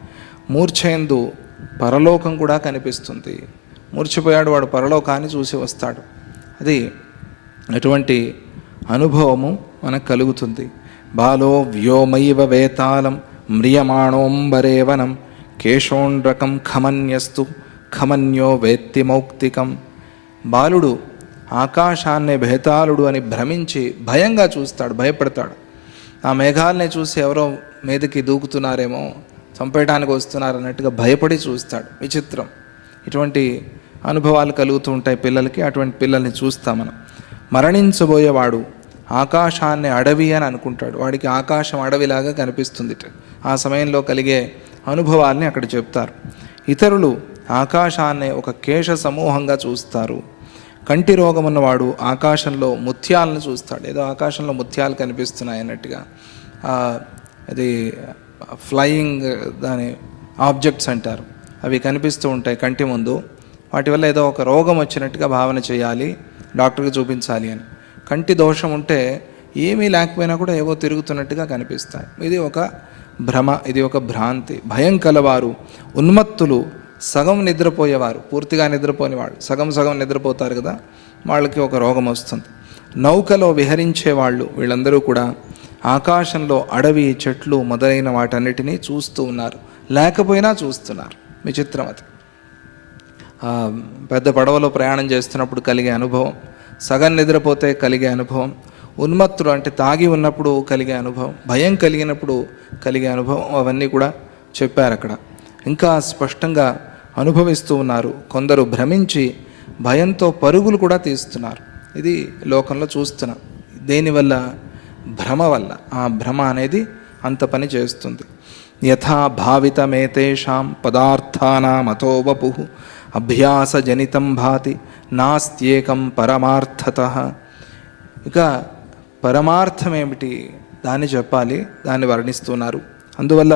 మూర్ఛయందు పరలోకం కూడా కనిపిస్తుంది. మూర్ఛపోయాడు వాడు, పరలోకాన్ని చూసి వస్తాడు. అది అటువంటి అనుభవము మనకు కలుగుతుంది. బాలో వ్యోమైవ వేతాళం మ్రియమాణోంబరేవనం కేశోండ్రకం ఖమన్యస్తు ఖమన్యో వేత్తి మౌక్తికం. బాలుడు ఆకాశాన్నే భేతాళుడు అని భ్రమించి భయంగా చూస్తాడు, భయపడతాడు. ఆ మేఘాలనే చూసి ఎవరో మీదకి దూకుతున్నారేమో, చంపేయడానికి వస్తున్నారు అన్నట్టుగా భయపడి చూస్తాడు. విచిత్రం. ఇటువంటి అనుభవాలు కలుగుతూ ఉంటాయి పిల్లలకి. అటువంటి పిల్లల్ని చూస్తాం మనం. మరణించబోయేవాడు ఆకాశాన్ని అడవి అని అనుకుంటాడు. వాడికి ఆకాశం అడవిలాగా కనిపిస్తుంది. ఆ సమయంలో కలిగే అనుభవాల్ని అక్కడ చెప్తారు. ఇతరులు ఆకాశాన్ని ఒక కేశ సమూహంగా చూస్తారు. కంటి రోగం ఉన్నవాడు ఆకాశంలో ముత్యాలను చూస్తాడు. ఏదో ఆకాశంలో ముత్యాలు కనిపిస్తున్నాయి అన్నట్టుగా. అది ఫ్లయింగ్ దాని ఆబ్జెక్ట్స్ అంటారు. అవి కనిపిస్తూ ఉంటాయి కంటి ముందు. వాటి వల్ల ఏదో ఒక రోగం వచ్చినట్టుగా భావన చేయాలి, డాక్టర్కి చూపించాలి అని. కంటి దోషం ఉంటే ఏమీ లేకపోయినా కూడా ఏవో తిరుగుతున్నట్టుగా కనిపిస్తాయి. ఇది ఒక భ్రమ, ఇది ఒక భ్రాంతి. భయం కలవారు ఉన్మత్తులు, సగం నిద్రపోయేవారు, పూర్తిగా నిద్రపోనివాళ్ళు సగం సగం నిద్రపోతారు కదా, వాళ్ళకి ఒక రోగం వస్తుంది. నౌకలో విహరించే వాళ్ళు వీళ్ళందరూ కూడా ఆకాశంలో అడవి, చెట్లు మొదలైన వాటన్నిటినీ చూస్తూ ఉన్నారు, లేకపోయినా చూస్తున్నారు. విచిత్రం అది. పెద్ద పడవలో ప్రయాణం చేస్తున్నప్పుడు కలిగే అనుభవం, సగం నిద్రపోతే కలిగే అనుభవం, ఉన్మత్తులు అంటే తాగి ఉన్నప్పుడు కలిగే అనుభవం, భయం కలిగినప్పుడు కలిగే అనుభవం, అవన్నీ కూడా చెప్పారు అక్కడ. ఇంకా స్పష్టంగా అనుభవిస్తూ ఉన్నారు. కొందరు భ్రమించి భయంతో పరుగులు కూడా తీస్తున్నారు. ఇది లోకంలో చూస్తున్నాం. దేనివల్ల? భ్రమ వల్ల. ఆ భ్రమ అనేది అంత పని చేస్తుంది. యథా భావితమేతేషాం పదార్థానామతో వపు అభ్యాసజనితం భాతి నాస్త్యేకం పరమార్థతః. ఇక పరమార్థం ఏమిటి దాన్ని చెప్పాలి, దాన్ని వర్ణిస్తున్నారు. అందువల్ల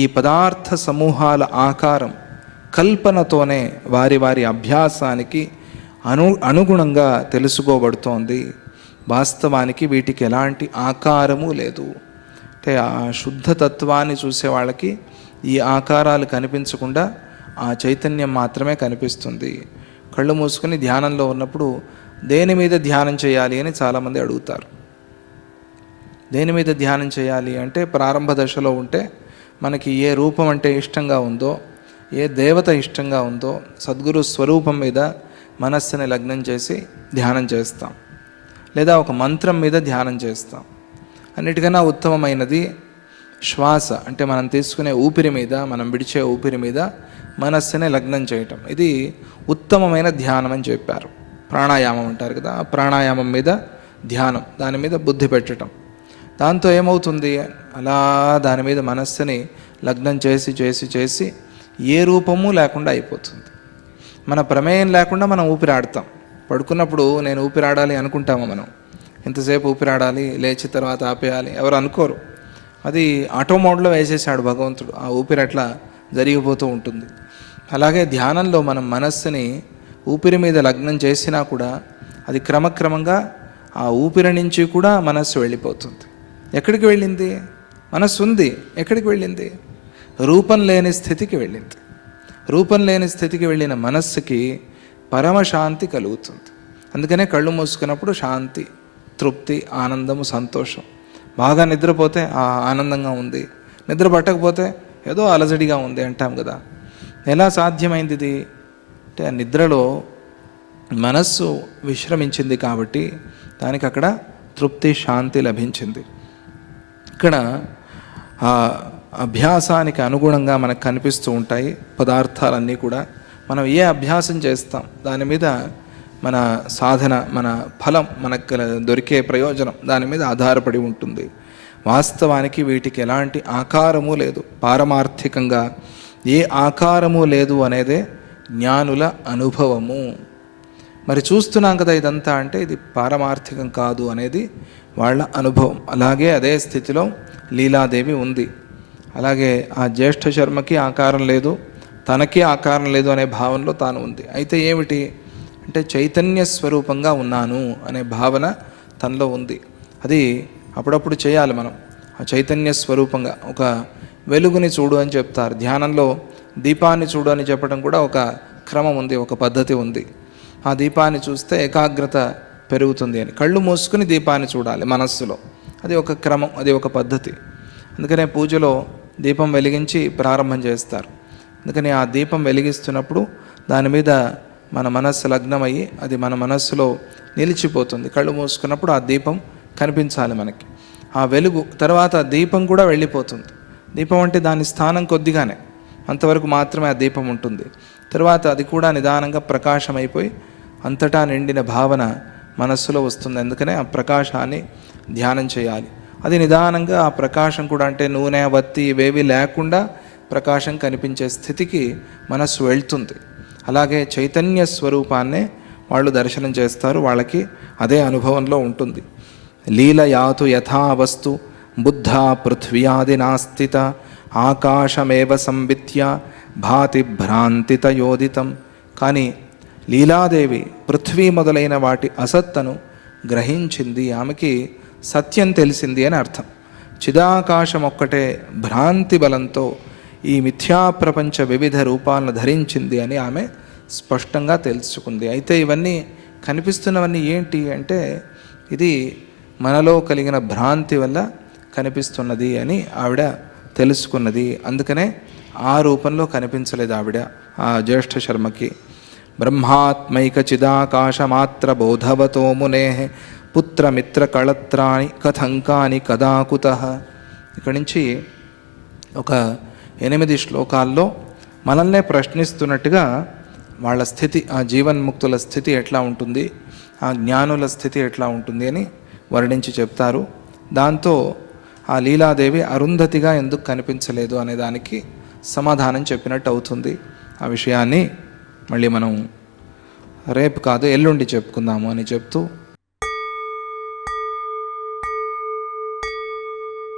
ఈ పదార్థ సమూహాల ఆకారం కల్పనతోనే వారి వారి అభ్యాసానికి అనుగుణంగా తెలుసుకోబడుతోంది. వాస్తవానికి వీటికి ఎలాంటి ఆకారము లేదు. అంటే ఆ శుద్ధతత్వాన్ని చూసే వాళ్ళకి ఈ ఆకారాలు కనిపించకుండా ఆ చైతన్యం మాత్రమే కనిపిస్తుంది. కళ్ళు మూసుకొని ధ్యానంలో ఉన్నప్పుడు దేని మీద ధ్యానం చేయాలి అని చాలామంది అడుగుతారు. దేని మీద ధ్యానం చేయాలి అంటే, ప్రారంభ దశలో ఉంటే మనకి ఏ రూపం అంటే ఇష్టంగా ఉందో, ఏ దేవత ఇష్టంగా ఉందో సద్గురు స్వరూపం మీద మనస్సుని లగ్నం చేసి ధ్యానం చేస్తాం, లేదా ఒక మంత్రం మీద ధ్యానం చేస్తాం. అన్నిటికన్నా ఉత్తమమైనది శ్వాస, అంటే మనం తీసుకునే ఊపిరి మీద, మనం విడిచే ఊపిరి మీద మనస్సుని లగ్నం చేయటం. ఇది ఉత్తమమైన ధ్యానం అని చెప్పారు. ప్రాణాయామం అంటారు కదా, ఆ ప్రాణాయామం మీద ధ్యానం, దాని మీద బుద్ధి పెట్టడం. దాంతో ఏమవుతుంది, అలా దాని మీద మనస్సుని లగ్నం చేసి చేసి చేసి ఏ రూపము లేకుండా అయిపోతుంది. మన ప్రమేయం లేకుండా మనం ఊపిరాడతాం. పడుకున్నప్పుడు నేను ఊపిరాడాలి అనుకుంటాము మనం. ఎంతసేపు ఊపిరాడాలి, లేచి తర్వాత ఆపేయాలి, ఎవరు అనుకోరు. అది ఆటో మోడ్లో వేసేసాడు భగవంతుడు. ఆ ఊపిరి అట్లా జరిగిపోతూ ఉంటుంది. అలాగే ధ్యానంలో మనం మనస్సుని ఊపిరి మీద లగ్నం చేసినా కూడా అది క్రమక్రమంగా ఆ ఊపిరి నుంచి కూడా మనస్సు వెళ్ళిపోతుంది. ఎక్కడికి వెళ్ళింది? మనస్సు ఉంది, ఎక్కడికి వెళ్ళింది? రూపం లేని స్థితికి వెళ్ళింది. రూపం లేని స్థితికి వెళ్ళిన మనస్సుకి పరమశాంతి కలుగుతుంది. అందుకనే కళ్ళు మూసుకున్నప్పుడు శాంతి, తృప్తి, ఆనందము, సంతోషం. బాగా నిద్రపోతే ఆనందంగా ఉంది, నిద్ర పట్టకపోతే ఏదో అలజడిగా ఉంది అంటాం కదా. ఎలా సాధ్యమైంది ఇది అంటే, ఆ నిద్రలో మనస్సు విశ్రమించింది కాబట్టి దానికి అక్కడ తృప్తి, శాంతి లభించింది. ఇక్కడ ఆ అభ్యాసానికి అనుగుణంగా మనకు కనిపిస్తూ ఉంటాయి పదార్థాలన్నీ కూడా. మనం ఏ అభ్యాసం చేస్తాం దాని మీద మన సాధన, మన ఫలం, మనకు దొరికే ప్రయోజనం దాని మీద ఆధారపడి ఉంటుంది. వాస్తవానికి వీటికి ఎలాంటి ఆకారము లేదు. పారమార్థికంగా ఏ ఆకారము లేదు అనేదే జ్ఞానుల అనుభవము. మరి చూస్తున్నాం కదా ఇదంతా, అంటే ఇది పారమార్థికం కాదు అనేది వాళ్ళ అనుభవం. అలాగే అదే స్థితిలో లీలాదేవి ఉంది. అలాగే ఆ జ్యేష్ఠ శర్మకి ఆకారం లేదు, తనకి ఆకారం లేదు అనే భావనలో తాను ఉంది. అయితే ఏమిటి అంటే, చైతన్య స్వరూపంగా ఉన్నాను అనే భావన తనలో ఉంది. అది అప్పుడప్పుడు చేయాలి మనం. ఆ చైతన్య స్వరూపంగా ఒక వెలుగుని చూడు అని చెప్తారు. ధ్యానంలో దీపాన్ని చూడు అని చెప్పడం కూడా ఒక క్రమం ఉంది, ఒక పద్ధతి ఉంది. ఆ దీపాన్ని చూస్తే ఏకాగ్రత పెరుగుతుంది అని. కళ్ళు మూసుకుని దీపాన్ని చూడాలి మనస్సులో. అది ఒక క్రమం, అది ఒక పద్ధతి. అందుకనే పూజలో దీపం వెలిగించి ప్రారంభం చేస్తారు. అందుకని ఆ దీపం వెలిగిస్తున్నప్పుడు దాని మీద మన మనస్సు లగ్నమయ్యి అది మన మనస్సులో నిలిచిపోతుంది. కళ్ళు మూసుకున్నప్పుడు ఆ దీపం కనిపించాలి మనకి. ఆ వెలుగు తర్వాత దీపం కూడా వెళ్ళిపోతుంది. దీపం అంటే దాని స్థానం కొద్దిగానే, అంతవరకు మాత్రమే ఆ దీపం ఉంటుంది. తర్వాత అది కూడా నిదానంగా ప్రకాశమైపోయి అంతటా నిండిన భావన మనస్సులో వస్తుంది. అందుకనే ఆ ప్రకాశాన్ని ధ్యానం చేయాలి. అది నిదానంగా ఆ ప్రకాశం కూడా, అంటే నూనె వత్తి ఇవేవి లేకుండా ప్రకాశం కనిపించే స్థితికి మనస్సు వెళ్తుంది. అలాగే చైతన్య స్వరూపాన్నే వాళ్ళు దర్శనం చేస్తారు, వాళ్ళకి అదే అనుభవంలో ఉంటుంది. లీలయాతు యథావస్తు బుద్ధ పృథ్వ్యాది నాస్తిత ఆకాశమేవ సంవిత్య భాతి భ్రాంతితయోదితం. కానీ లీలాదేవి పృథ్వీ మొదలైన వాటి అసత్తను గ్రహించింది, ఆమెకి సత్యం తెలిసింది అని అర్థం. చిదాకాశం ఒక్కటే భ్రాంతి బలంతో ఈ మిథ్యాప్రపంచ వివిధ రూపాలను ధరించింది అని ఆమె స్పష్టంగా తెలుసుకుంది. అయితే ఇవన్నీ కనిపిస్తున్నవన్నీ ఏంటి అంటే, ఇది మనలో కలిగిన భ్రాంతి వల్ల కనిపిస్తున్నది అని ఆవిడ తెలుసుకున్నది. అందుకనే ఆ రూపంలో కనిపించలేదు ఆవిడ ఆ జ్యేష్ఠ శర్మకి. బ్రహ్మాత్మైక చిదాకాశమాత్ర బోధవతో మునే పుత్రమిత్ర కళత్రాణి కథంకాని కదాకుతః. ఇక్కడి నుంచి ఒక 8 శ్లోకాల్లో మనల్నే ప్రశ్నిస్తున్నట్టుగా వాళ్ళ స్థితి, ఆ జీవన్ముక్తుల స్థితి ఎట్లా ఉంటుంది, ఆ జ్ఞానుల స్థితి ఎట్లా ఉంటుంది అని వర్ణించి చెప్తారు. దాంతో ఆ లీలాదేవి అరుంధతిగా ఎందుకు కనిపించలేదు అనే దానికి సమాధానం చెప్పినట్టు అవుతుంది. ఆ విషయాన్ని మళ్ళీ మనం రేపు కాదు ఎల్లుండి చెప్పుకుందాము అని చెప్తూ